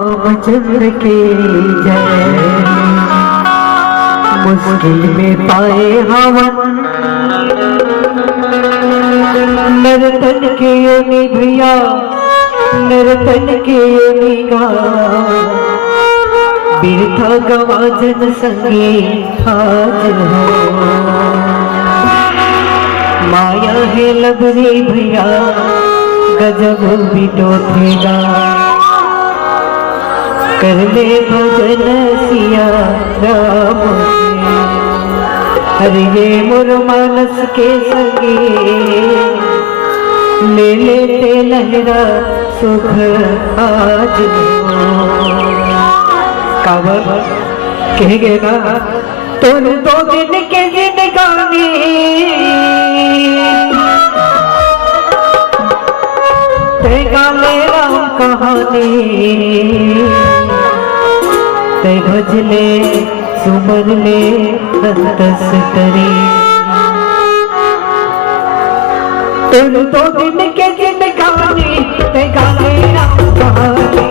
रामचंद्र की जय। मुश्किल में पाए हवन नर्तन के योनि भैया, नर्तन के योनि गा। बिरथा गवा जन संगे हाजिर हो। माया है लबरी भैया, गजब बिटोथेगा। कर ले भजन सिया राम के। अरे ये मोर मानस के संगे ले लेते लहरा सुख आज। कावर कहेंगे ना तुम दो दिन के जिंदगानी ते गाले राम कहानी। ते भजले सुमरले संतस करी। तुम दो दिन के जिंदगानी ते गाले राम कहानी।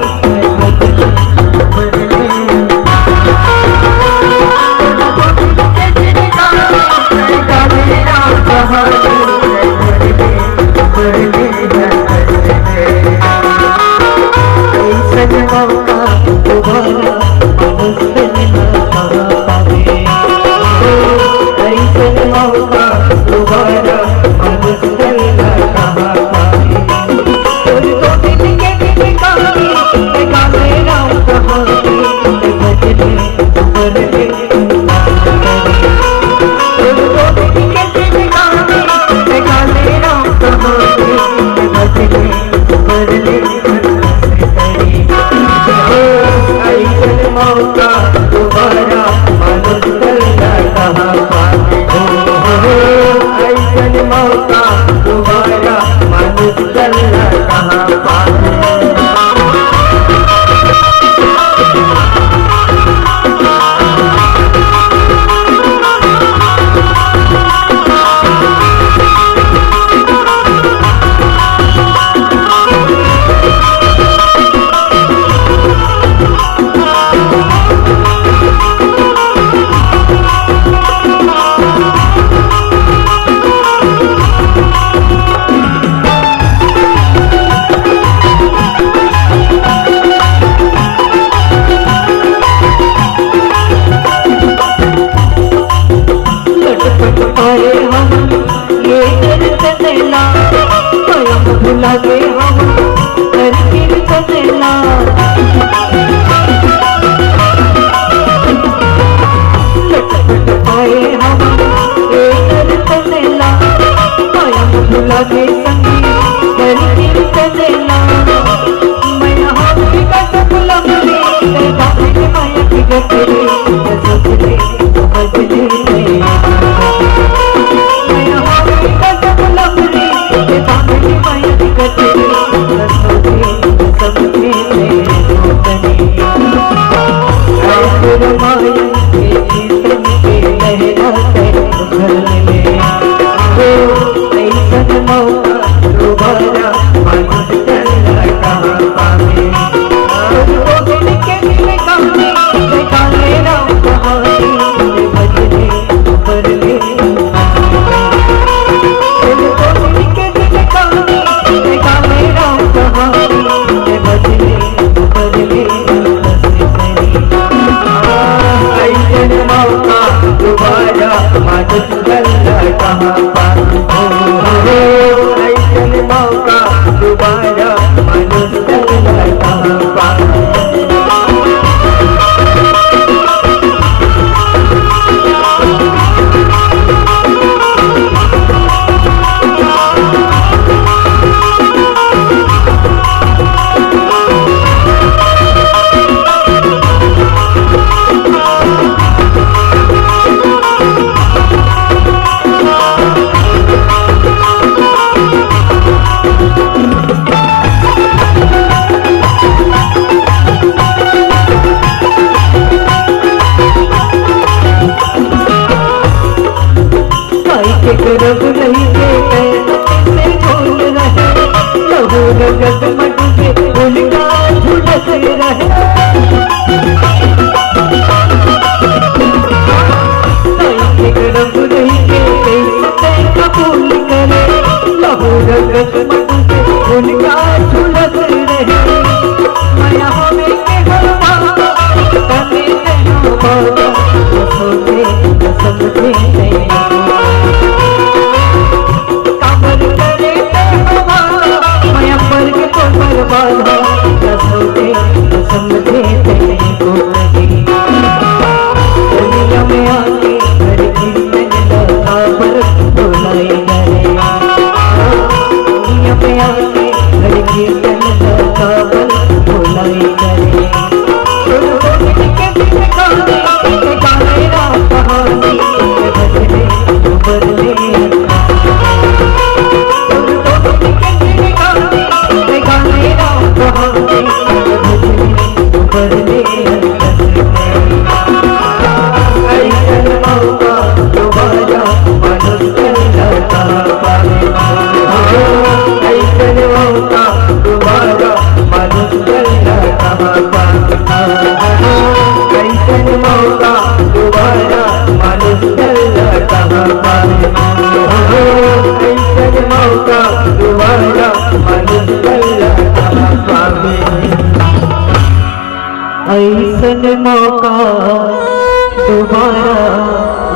दोबारा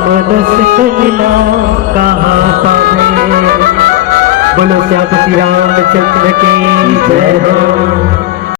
मनस कलना कहाँ पावे। बोलो श्यामपति रामचंद्र की जय हो।